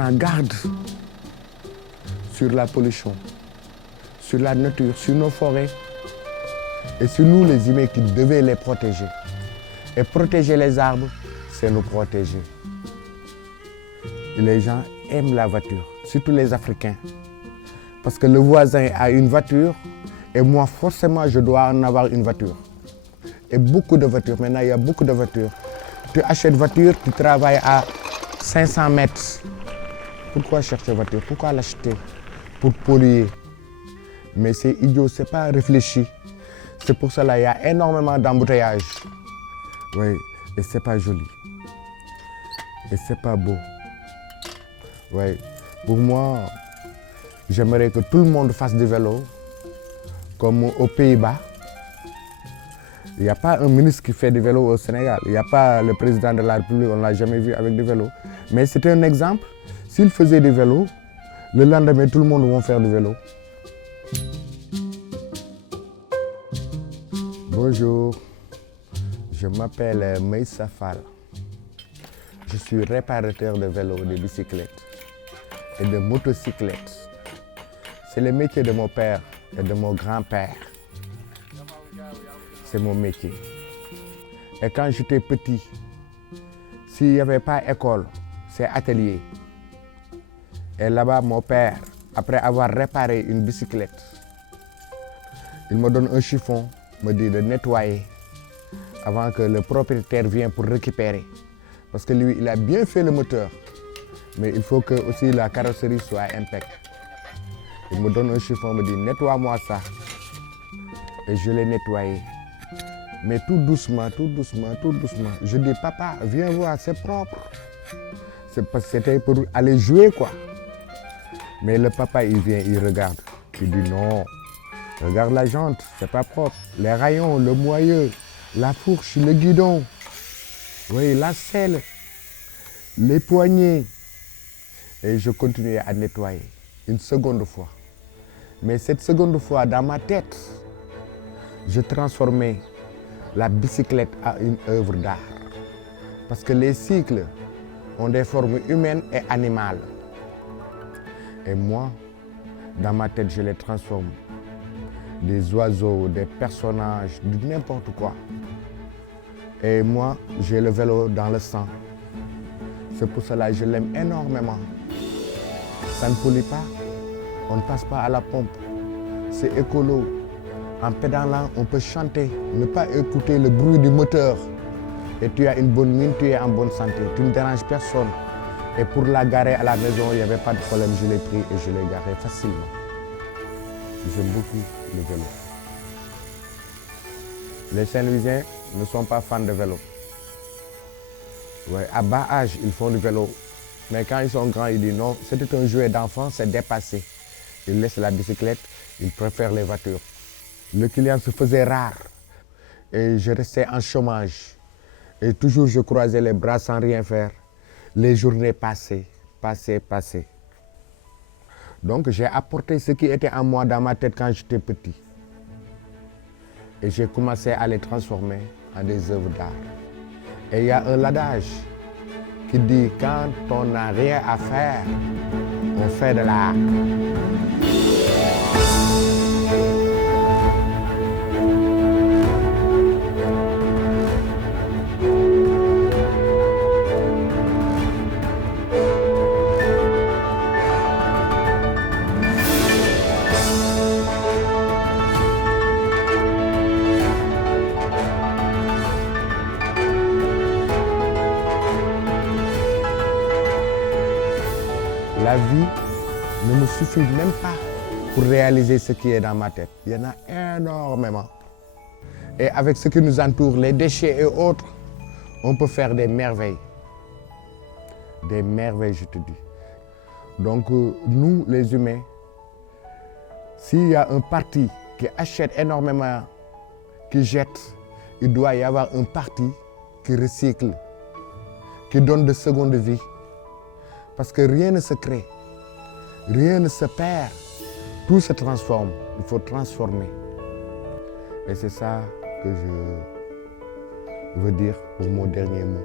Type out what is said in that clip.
prend garde sur la pollution, sur la nature, sur nos forêts. Et c'est nous les humains qui devaient les protéger. Et protéger les arbres, c'est nous protéger. Et les gens aiment la voiture, surtout les Africains. Parce que le voisin a une voiture et moi, forcément, je dois en avoir une voiture. Et beaucoup de voitures. Maintenant, il y a beaucoup de voitures. Tu achètes une voiture, tu travailles à 500 mètres. Pourquoi chercher une voiture? Pourquoi l'acheter? Pour polluer. Mais c'est idiot, c'est pas réfléchi. C'est pour cela qu'il y a énormément d'embouteillages. Oui, et c'est pas joli. Et c'est pas beau. Oui, pour moi, j'aimerais que tout le monde fasse du vélo, comme aux Pays-Bas. Il n'y a pas un ministre qui fait du vélo au Sénégal. Il n'y a pas le président de la République, on ne l'a jamais vu avec du vélo. Mais c'était un exemple. S'il faisait du vélo, le lendemain, tout le monde va faire du vélo. Bonjour, je m'appelle Meïssa Fall. Je suis réparateur de vélos, de bicyclettes et de motocyclettes. C'est le métier de mon père et de mon grand-père. C'est mon métier. Et quand j'étais petit, s'il n'y avait pas école, c'est atelier. Et là-bas, mon père, après avoir réparé une bicyclette, il me donne un chiffon, me dit de nettoyer avant que le propriétaire vienne pour récupérer. Parce que lui, il a bien fait le moteur, mais il faut que aussi la carrosserie soit impeccable. Il me donne un chiffon, me dit nettoie-moi ça. Et je l'ai nettoyé. Mais tout doucement, tout doucement, tout doucement. Je dis papa, viens voir, c'est propre. C'était pour aller jouer quoi. Mais le papa, il vient, il regarde. Il dit non, regarde la jante, c'est pas propre. Les rayons, le moyeu, la fourche, le guidon. Oui, la selle, les poignées. Et je continuais à nettoyer une seconde fois. Mais cette seconde fois, dans ma tête, je transformais la bicyclette en une œuvre d'art. Parce que les cycles ont des formes humaines et animales. Et moi, dans ma tête, je les transforme. Des oiseaux, des personnages, de n'importe quoi. Et moi, j'ai le vélo dans le sang. C'est pour cela que je l'aime énormément. Ça ne pollue pas, on ne passe pas à la pompe. C'est écolo. En pédalant, on peut chanter, ne pas écouter le bruit du moteur. Et tu as une bonne mine, tu es en bonne santé. Tu ne déranges personne. Et pour la garer à la maison, il n'y avait pas de problème. Je l'ai pris et je l'ai garé facilement. J'aime beaucoup le vélo. Les Saint-Louisiens ne sont pas fans de vélo. Ouais, à bas âge, ils font du vélo. Mais quand ils sont grands, ils disent non, c'était un jouet d'enfant, c'est dépassé. Ils laissent la bicyclette, ils préfèrent les voitures. Le client se faisait rare et je restais en chômage. Et toujours je croisais les bras sans rien faire. Les journées passaient. Donc j'ai apporté ce qui était en moi dans ma tête quand j'étais petit. Et j'ai commencé à les transformer en des œuvres d'art. Et il y a un adage qui dit quand on n'a rien à faire, on fait de l'art. La vie ne me suffit même pas pour réaliser ce qui est dans ma tête. Il y en a énormément. Et avec ce qui nous entoure, les déchets et autres, on peut faire des merveilles. Des merveilles, je te dis. Donc nous, les humains, s'il y a un parti qui achète énormément, qui jette, il doit y avoir un parti qui recycle, qui donne de seconde vie. Parce que rien ne se crée, rien ne se perd, tout se transforme. Il faut transformer. Et c'est ça que je veux dire pour mon dernier mot.